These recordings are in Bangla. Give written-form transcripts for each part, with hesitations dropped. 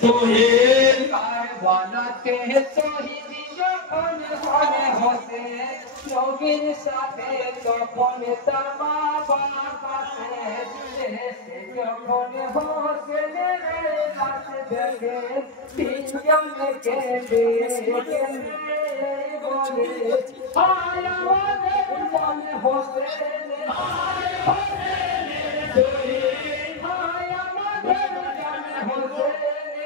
শহীদ কারবালাতে শহীদ যখন মনে হতে নবীর সাথে তখন তার মা বাবা এসে যখন হোসেনের লাশ দেখে তিনজনকে কেঁদে বলে হায় আমাদের জান হোসেন হায় হোসেনের শহীদ হায় আমাদের জান হোসেন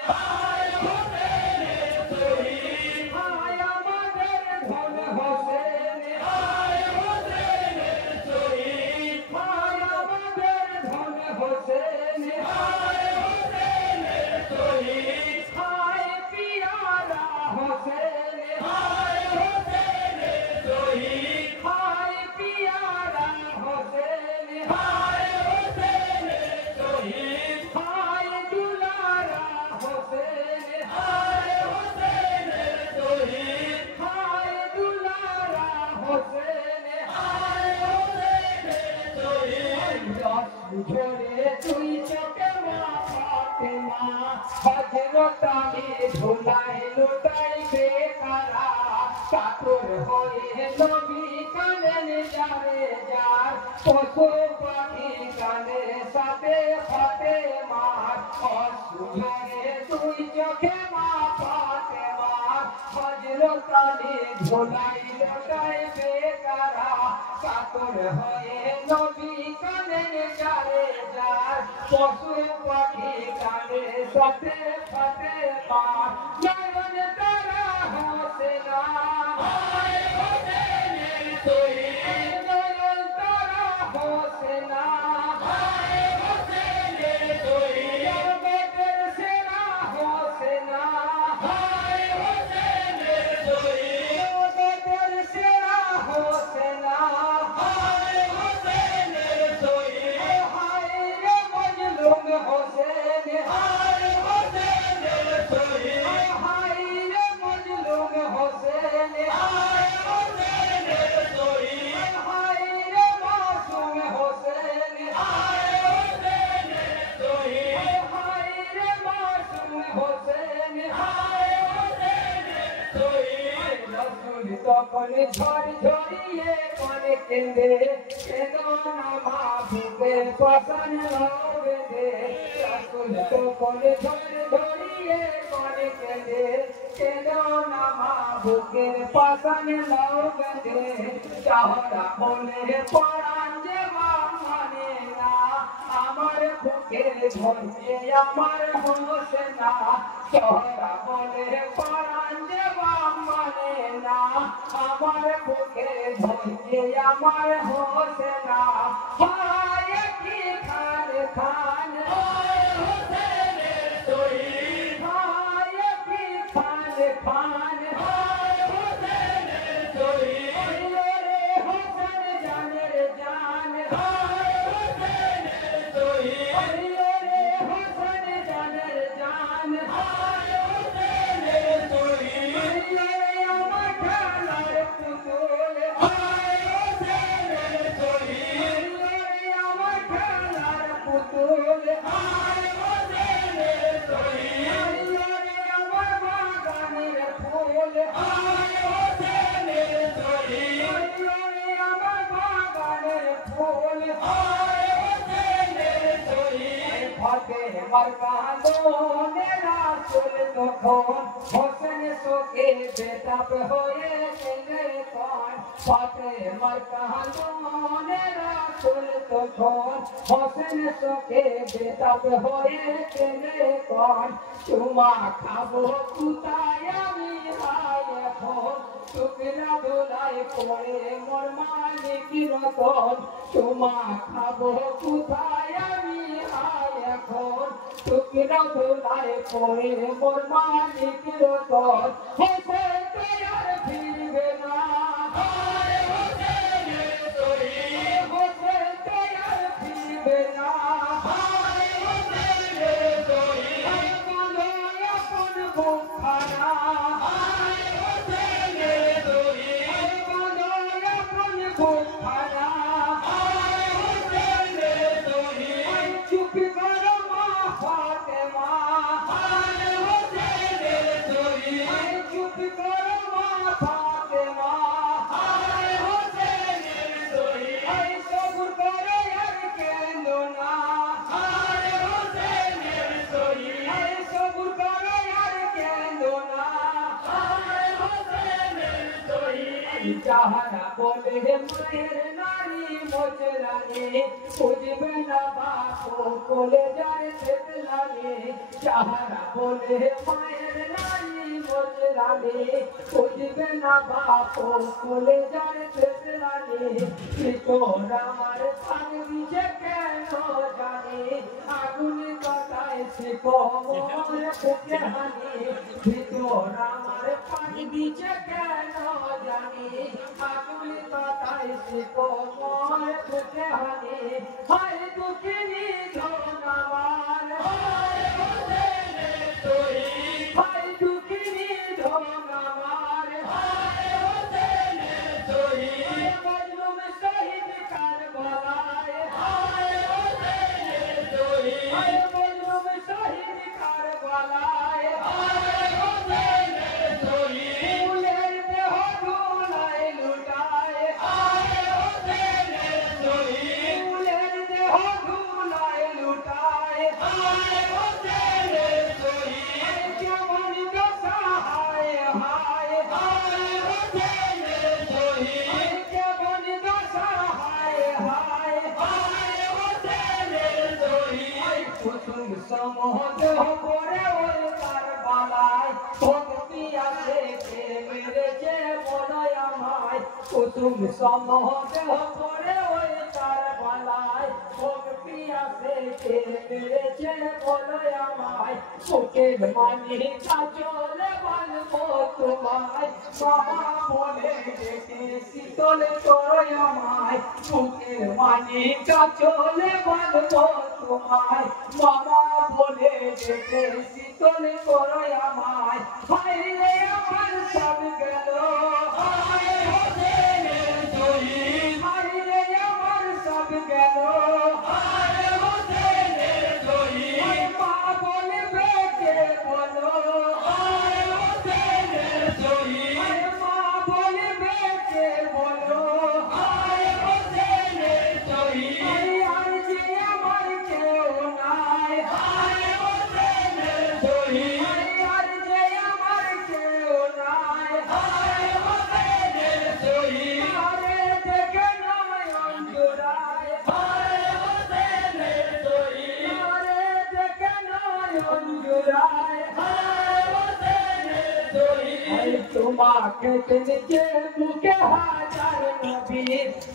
হায় হোসেনের শহীদ হায় আমাদের ধন হোসেন হায় হোসেনের শহীদ হায় আমাদের ধন হোসেন হায় হোসেনের শহীদ হায় পিয়ারা হোসেন হায় হোসেনের শহীদ হায় পিয়ারা হোসেন হায় হোসেনের শহীদ হায় দুলারা হোসেন হায় হোসেনের শহীদ হায় দুলারা হোসেন হায় হোসেনের শহীদ ঝরে তুই চোখে মা ফাতেমা হযরত আলী ধুলাই লুটাইবে কারা কাতর হয়ে নবী কানেন যারে যার পশু পাখি কানে সাথে ফাতেমা অসুরে তুই চোখে মা ফাতেমা হযরত আলী ধুলাই লুটাইবে কারা কাতর হয়ে নবী কানেন যারে যার পশু পাখি কানে সাথে ফাতেমা নয়ন তারা হোসেনা হায় হোসেনের শহীদ নয়ন তারা হোসেনা হায় হোসেনের শহীদ জগতের সেরা হোসেনা হায় হোসেনের শহীদ জগতের সেরা হোসেনা হায় হোসেনের শহীদ হায় রে মজলুম হোসেন হায় হোসেনের শহীদ হায় রে মজলুম হোসেন হায় হোসেনের শহীদ হায় রে মাসুম হোসেন হায় হোসেনের শহীদ হায় রে মাসুম হোসেন হায় হোসেনের শহীদ রাসূল তখন ঝড় ঝরিয়ে কানে কেঁদে কেন না মা বুকে পছন হবে দে রাসূল তখন ঝড় ঝরিয়ে কানে কেঁদে কেন না মা বুকে পছন হবে দে চাহরা বলে পরাণ যে মা মানে না আমার বুকে ধরে আমার হোসেনা চাহরা বলে পরাণ যে মা মানে না আমার বুকে ধরে আমার হোসেনা হায় কি খান খান হায় হোসেনের শহীদ হায় কি খান খান হায় হোসেনের শহীদ রে হোসেন জানের জান হায় হোসেনের শহীদ রে হোসেন জানের জান হায় হোসেনের শহীদ রে আমার খেলার পুতুল হায় হোসেনের শহীদ রে আমার খেলার পুতুল হায় হোসেনের শহীদ রে আমার বাগানের ফুল হায় হোসেনের শহীদ রে আমার বাগানের ফুল হায় হোসেনের শহীদ ফাতেমার কাঁদনে রাসূল তখন হোসেন শোকে বেতাব হয়ে কেঁদে কন ফাতেমার কাঁদনে রাসূল তখন হোসেন শোকে বেতাব হয়ে কেঁদে কন চুমা খাবো কোথায় আমি হায় এখন শুকনা দোলায় পড়ে মোর মালিক রতন চুমা খাবো কোথায় আমি হায় এখন শুকনা দোলায় পড়ে মোর মালিক রতন হোসেন তৈয়ার ফিরবে না হায় হোসেনের শহীদ হোসেন তৈয়ার ফিরবে না হায় হোসেনের শহীদ বলো আপন বুখারা হায় হোসেনের শহীদ বলো আপন বুখারা হায় হোসেনের শহীদ চুপ করো মা ফাতেমা যাহারা বলে মায়ের নারী মোচরানি বুঝবে না বাপ কোলে যায় তেতলানি যাহারা বলে মায়ের নারী মোচরানি বুঝবে না বাপ কোলে যায় তেতলানি তোরা আমার ভাঙিছে কেন জানি আগুন কথায় সে কমর ফুটে হানি তোরা আমার ভাঙিছে কেন জানি আগুন কথায় সে কমর ফুটে হানি হায় দুঃখিনী ধন আমার হায় দুঃখিনী ধন আমার হায় মজলুম শহীদ কারবালায় হায় মজলুম শহীদ কারবালায় ফুলের দেহ ধুলায় লুটায় ফুলের দেহ ধুলায় লুটায় কেমন দশা হায় হায় কেমন দশা হায় হায় কুসুম সমদ পরে ওই কারবালায় ভক্তি আছে কে মেরেছে বলয় আমায় কুসুম সমদ পরে ওই কারবালায় ভক্তি আছে কে মেরেছে বলয় আমায় মুখের মানি কাজলে বলবো তোমায় মামা বলে ডেকে শীতল করয় আমায় মুখের মানি কাজলে বলবো তোমায় মামা বলে ডেকে শীতল করয় আমায় হায় রে আমার সব গেল হায় রে আমার সব গেল মা বলবে কে বলো মা বলবে কে বলো আর যে আমার কেউ নাই আর যে আমার কেউ নাই আরে দেখে নয়ন জোড়ায় আরে দেখে নয়ন জোড়ায় তোমাকে চিনতে মুখে হাজার নবী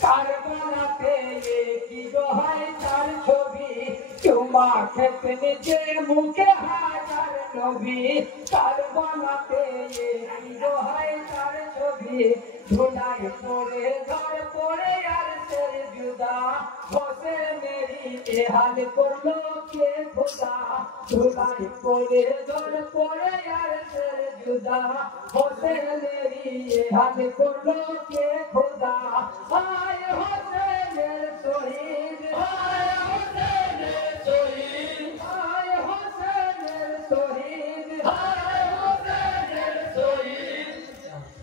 কারবালাতে কি দোহাই তার ছবি তোমাকে চিনতে মুখে হাজার নবী কারবালাতে কি দোহাই তার ছবি ধুলাই পড়ে ঘর পড়ে আর সের জুদা বসে মেরি এ হাল করলো কে খোদা ধুলাই পড়ে ঘর পড়ে আর সের जुदा होते मेरी ये हाल को लो के खुदा